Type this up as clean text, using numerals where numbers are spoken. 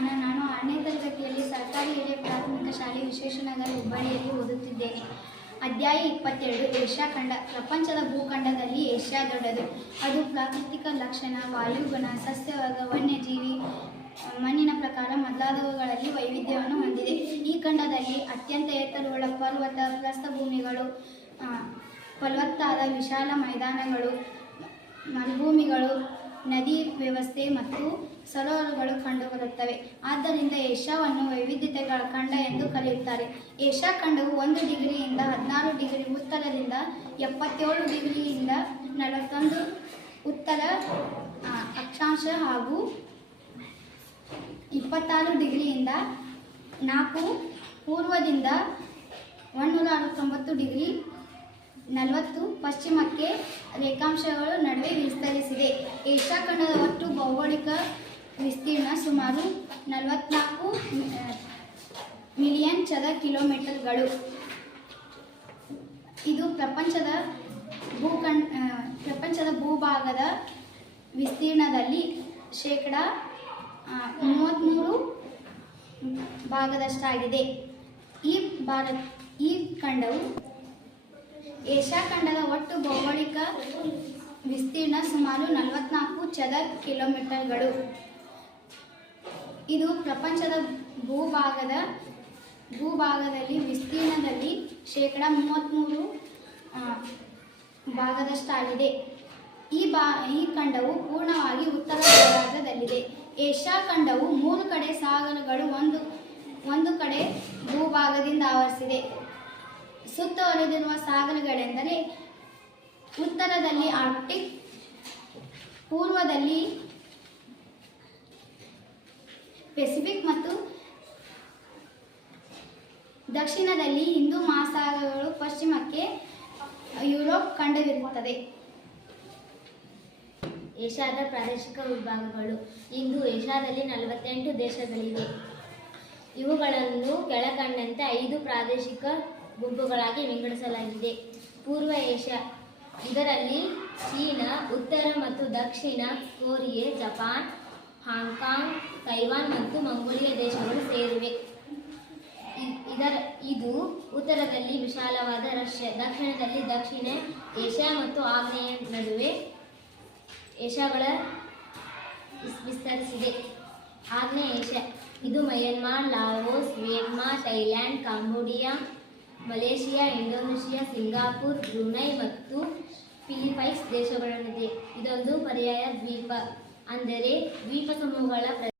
ಸ್ಥಾನ. ನಾನು 6ನೇ ತರಗತಿಯಲ್ಲಿ ಸರ್ಕಾರಿ ಹಿರಿಯ ಪ್ರಾಥಮಿಕ ಶಾಲೆ ವಿಶ್ವೇಶ್ವರನಗರ ಹುಬ್ಬಳ್ಳಿಯಲ್ಲಿ ಓದುತ್ತಿದ್ದೇನೆ. ಅಧ್ಯಾಯ 22 ಏಷ್ಯಾ ಖಂಡ. ಪ್ರಪಂಚದ ಭೂಖಂಡದಲ್ಲಿ ಏಷ್ಯಾ ದೊಡ್ಡದು. ಅದು ಪ್ರಾಕೃತಿಕ ಲಕ್ಷಣ, ವಾಯುಗುಣ, ಸಸ್ಯವರ್ಗ, ವನ್ಯಜೀವಿ, ಮಣ್ಣಿನ ಪ್ರಕಾರ ಮೊದಲಾದವುಗಳಲ್ಲಿ ವೈವಿಧ್ಯವನ್ನು ಹೊಂದಿದೆ. ಈ ಖಂಡದಲ್ಲಿ ಅತ್ಯಂತ ಎತ್ತರವುಳ್ಳ ಪರ್ವತ, ಪ್ರಸ್ಥಭೂಮಿಗಳು, ಫಲವತ್ತಾದ ವಿಶಾಲ ಮೈದಾನಗಳು, ಮರುಭೂಮಿಗಳು, ನದಿ ವ್ಯವಸ್ಥೆ ಮತ್ತು ಸರೋವರಗಳು ಕಂಡುಬರುತ್ತವೆ. ಆದ್ದರಿಂದ ಏಷ್ಯಾವನ್ನು ವೈವಿಧ್ಯತೆಗಳ ಖಂಡ ಎಂದು ಕರೆಯುತ್ತಾರೆ. ಏಷ್ಯಾ ಖಂಡವು 1 ಡಿಗ್ರಿಯಿಂದ 16 ಡಿಗ್ರಿ ಉತ್ತರದಿಂದ 77 ಡಿಗ್ರಿಯಿಂದ 41 ಉತ್ತರ ಅಕ್ಷಾಂಶ ಹಾಗೂ 26 ಡಿಗ್ರಿಯಿಂದ 4 ಪೂರ್ವದಿಂದ 169 ಡಿಗ್ರಿ 40 ಪಶ್ಚಿಮಕ್ಕೆ ರೇಖಾಂಶಗಳ ನಡುವೆ ವಿಸ್ತರಿಸಿದೆ. ಏಷ್ಯಾ ಖಂಡದ ಒಟ್ಟು ಭೌಗೋಳಿಕ ವಿಸ್ತೀರ್ಣ ಸುಮಾರು 44 ಮಿಲಿಯನ್ ಚದರ ಕಿಲೋಮೀಟರ್ಗಳು. ಇದು ಪ್ರಪಂಚದ ಭೂಭಾಗದ ವಿಸ್ತೀರ್ಣದಲ್ಲಿ ಶೇಕಡಾ 33 ಭಾಗದಷ್ಟಾಗಿದೆ. ಈ ಖಂಡವು ಏಷ್ಯಾ ಖಂಡದ ಒಟ್ಟು ಭೌಗೋಳಿಕ ವಿಸ್ತೀರ್ಣ ಸುಮಾರು 44 ಚದರ ಕಿಲೋಮೀಟರ್ಗಳು. ಇದು ಪ್ರಪಂಚದ ಭೂಭಾಗದಲ್ಲಿ ವಿಸ್ತೀರ್ಣದಲ್ಲಿ ಶೇಕಡಾ 33 ಭಾಗದಷ್ಟಾಗಿದೆ. ಈ ಖಂಡವು ಪೂರ್ಣವಾಗಿ ಉತ್ತರ ಗೋಳಾರ್ಧದಲ್ಲಿದೆ. ಏಷ್ಯಾ ಖಂಡವು 3 ಕಡೆ ಸಾಗರಗಳು ಒಂದು ಕಡೆ ಭೂಭಾಗದಿಂದ ಆವರಿಸಿದೆ. ಸುತ್ತುವರೆದಿರುವ ಸಾಗರಗಳೆಂದರೆ ಉತ್ತರದಲ್ಲಿ ಆರ್ಕ್ಟಿಕ್, ಪೂರ್ವದಲ್ಲಿ ಪೆಸಿಫಿಕ್ ಮತ್ತು ದಕ್ಷಿಣದಲ್ಲಿ ಹಿಂದೂ ಮಹಾಸಾಗರಗಳು, ಪಶ್ಚಿಮಕ್ಕೆ ಯುರೋಪ್ ಕಂಡುಬರುತ್ತದೆ. ಏಷ್ಯಾದ ಪ್ರಾದೇಶಿಕ ವಿಭಾಗಗಳು. ಇಂದು ಏಷ್ಯಾದಲ್ಲಿ 48 ದೇಶಗಳಿವೆ. ಇವುಗಳನ್ನು ಕೆಳಕಂಡಂತೆ 5 ಪ್ರಾದೇಶಿಕ ಗುಂಪುಗಳಾಗಿ ವಿಂಗಡಿಸಲಾಗಿದೆ. ಪೂರ್ವ ಏಷ್ಯಾ, ಇದರಲ್ಲಿ ಚೀನಾ, ಉತ್ತರ ಮತ್ತು ದಕ್ಷಿಣ ಕೊರಿಯಾ, ಜಪಾನ್, ಹಾಂಗ್ಕಾಂಗ್, ತೈವಾನ್ ಮತ್ತು ಮಂಗೋಲಿಯಾ ದೇಶಗಳು ಸೇರಿವೆ. ಇದು ಉತ್ತರದಲ್ಲಿ ವಿಶಾಲವಾದ ರಷ್ಯಾ, ದಕ್ಷಿಣದಲ್ಲಿ ದಕ್ಷಿಣ ಏಷ್ಯಾ ಮತ್ತು ಆಗ್ನೇಯ ನಡುವೆ ಏಷ್ಯಾಗಳ ವಿಸ್ತರಿಸಿದೆ. ಆಗ್ನೇಯ ಏಷ್ಯಾ, ಇದು Myanmar, Laos, Vietnam, Thailand, Cambodia, Malaysia, Indonesia, Singapore, Brunei ಮತ್ತು ಫಿಲಿಪೈನ್ಸ್ ದೇಶಗಳಲ್ಲಿದೆ. ಇದೊಂದು ಪರ್ಯಾಯ ದ್ವೀಪ, ಅಂದರೆ ದ್ವೀಪ ಸಮೂಹಗಳ